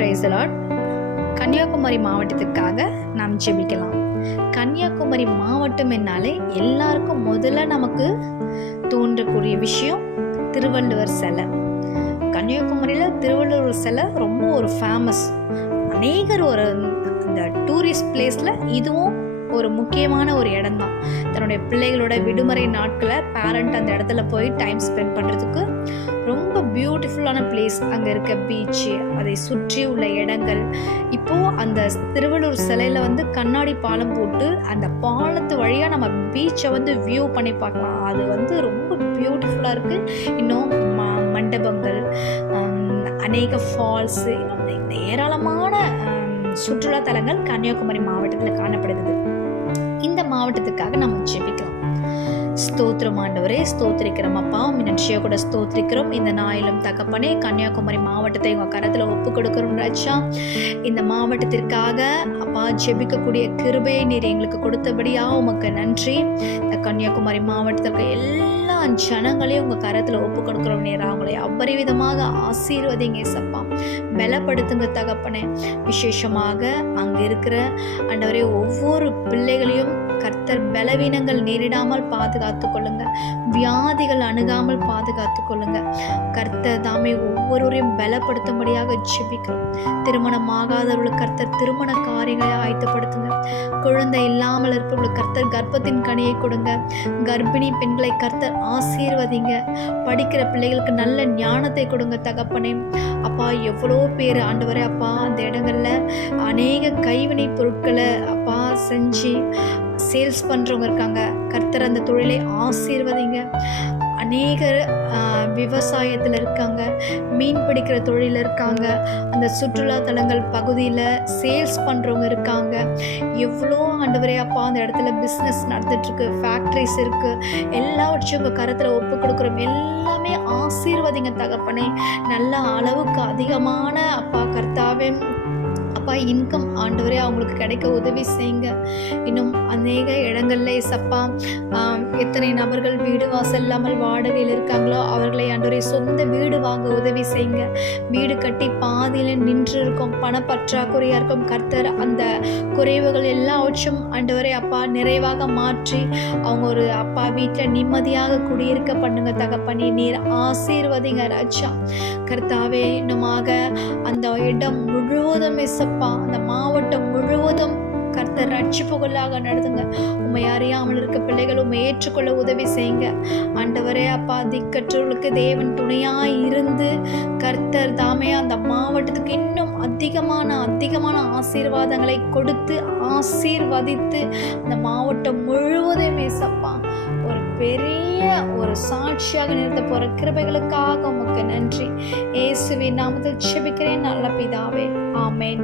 Price the Lord. Kanyakumari மாவட்டத்திற்காக நாம் ஜெபிக்கலாம். கன்னியாகுமரி மாவட்டம் என்னாலே எல்லாருக்கும் முதல்ல நமக்கு தோன்றக்கூடிய விஷயம் திருவள்ளுவர் சிலை. கன்னியாகுமரியில் திருவள்ளுவர் சிலை ரொம்ப ஒரு ஃபேமஸ். அநேகர் இந்த டூரிஸ்ட் பிளேஸில் இதுவும் ஒரு முக்கியமான ஒரு இடம் தான். தன்னுடைய பிள்ளைகளோட விடுமுறை நாட்களை பேரண்ட் அந்த இடத்துல போய் டைம் ஸ்பெண்ட் பண்ணுறதுக்கு ரொம்ப பியூட்டிஃபுல்லான பிளேஸ். அங்கே இருக்க பீச்சு, அதை சுற்றி உள்ள இடங்கள். இப்போது அந்த திருவள்ளுவர் சிலையில் கண்ணாடி பாலம் போட்டு அந்த பாலத்து வழியாக நம்ம பீச்சை வியூ பண்ணி பார்க்கலாம். அது ரொம்ப பியூட்டிஃபுல்லாக இருக்குது. இன்னும் மண்டபங்கள், அநேக ஃபால்ஸு, ஏராளமான சுற்றுலா தலங்கள் கன்னியாகுமரி மாவட்டத்தில் காணப்படுகிறது. இந்த மாவட்டத்துக்காக நம்ம ஜெபிக்கலாம். ஸ்தோத்திரம் ஆண்டவரே, ஸ்தோத்திரிக்கிறோம் அப்பா, நன்றியா கூட ஸ்தோத்திரிக்கிறோம். இந்த நாயிலும் தகப்பனே, கன்னியாகுமரி மாவட்டத்தை உங்கள் கரத்தில் ஒப்பு கொடுக்குறோம் ராஜா. இந்த மாவட்டத்திற்காக அப்பா ஜெபிக்கக்கூடிய கிருபையை நீர் எங்களுக்கு கொடுத்தபடியா உமக்கு நன்றி. இந்த கன்னியாகுமரி மாவட்டத்திற்கு எல்லா ஜனங்களையும் உங்கள் கரத்தில் ஒப்பு கொடுக்குறோம் நேரா. அவங்களை அபரிவிதமாக ஆசீர்வதிங்க சப்பா, பலப்படுத்துங்க தகப்பனே. விசேஷமாக அங்கே இருக்கிற ஆண்டவரே ஒவ்வொரு பிள்ளைகளையும் கர்த்தர் பலவீனங்கள் நேரிடாமல் பாதுகாத்து கொள்ளுங்க, வியாதிகள் அணுகாமல் பாதுகாத்து கொள்ளுங்க. கர்த்தர் தாமே ஒவ்வொருவரையும் பலப்படுத்தும்படியாக ஜெபிக்கிறோம். திருமணமாகாதவர்களுக்கு கர்த்தர் திருமண காரியங்களை ஆயத்தப்படுத்துங்க. குழந்தை இல்லாமல் இருப்பவர்களுக்கு கர்த்தர் கர்ப்பத்தின் கனியை கொடுங்க. கர்ப்பிணி பெண்களை கர்த்தர் ஆசீர்வதிங்க. படிக்கிற பிள்ளைகளுக்கு நல்ல ஞானத்தை கொடுங்க தகப்பனே. அப்பா எவ்வளோ பேர் ஆண்டவரே அப்பா அந்த இடங்களில் அநேக கைவினை பொருட்களை அப்பா செஞ்சு சேல்ஸ் பண்ணுறவங்க இருக்காங்க. கர்த்தர் அந்த தொழிலை ஆசீர்வதிங்க. அநேகர் விவசாயத்தில் இருக்காங்க, மீன் பிடிக்கிற தொழிலில் இருக்காங்க, அந்த சுற்றுலா தலங்கள் பகுதியில் சேல்ஸ் பண்ணுறவங்க இருக்காங்க. எவ்வளோ ஆண்டவரே அப்பா அந்த இடத்துல பிஸ்னஸ் நடந்துட்டுருக்கு, ஃபேக்ட்ரிஸ் இருக்குது. எல்லாவற்றையும் உங்கள் கரத்தில் ஒப்பு கொடுக்குறோம். எல்லாமே ஆசீர்வதிங்க தகப்பனே. நல்ல அளவுக்கு அதிகமான அப்பா கர்த்தாவே அப்பா இன்கம் ஆண்டவரே அவங்களுக்கு கிடைக்க உதவி செய்யுங்க. இன்னும் அநேக இடங்கள்ல சப்பா எத்தனை நபர்கள் வீடு வாசல் இல்லாமல் வாடகையில் இருக்காங்களோ அவர்களை ஆண்டவரே சொந்த வீடு வாங்க உதவி செய்யுங்க. வீடு கட்டி பாதியில் நின்று இருக்கும், பணப்பற்றாக்குறையாக இருக்கும். கர்த்தர் அந்த குறைவுகள் எல்லாவற்றும் ஆண்டவரே அப்பா நிறைவாக மாற்றி அவங்க ஒரு அப்பா வீட்டில் நிம்மதியாக குடியிருக்க பண்ணுங்க தகப்பனே. நீர் ஆசீர்வதிங்க ராஜா. கர்த்தாவே இன்னுமாக அந்த இடம் முழுவதும் சப்பா, அந்த மாவட்டம் முழுவதும் கர்த்தர் ரட்சிப்புகளாக நடத்துங்க. உண்மை அறியாமல் இருக்க பிள்ளைகள் உண்மை ஏற்றுக்கொள்ள உதவி செய்யுங்க ஆண்டவரே அப்பா. திக்கற்றவர்களுக்கு தேவன் துணையாய் இருந்து கர்த்தர் தாமே அந்த மாவட்டத்துக்கு இன்னும் அதிகமான ஆசீர்வாதங்களை கொடுத்து ஆசீர்வதித்து அந்த மாவட்டம் முழுவதுமே சப்பா ஒரு பெரிய ஒரு சாட்சியாக நிறுத்த போற கிருபைகளுக்காக உமக்கு நன்றி. இயேசுவின் நாமத்தில் ஜெபிக்கிறேன் நல்ல பிதாவே, ஆமென்.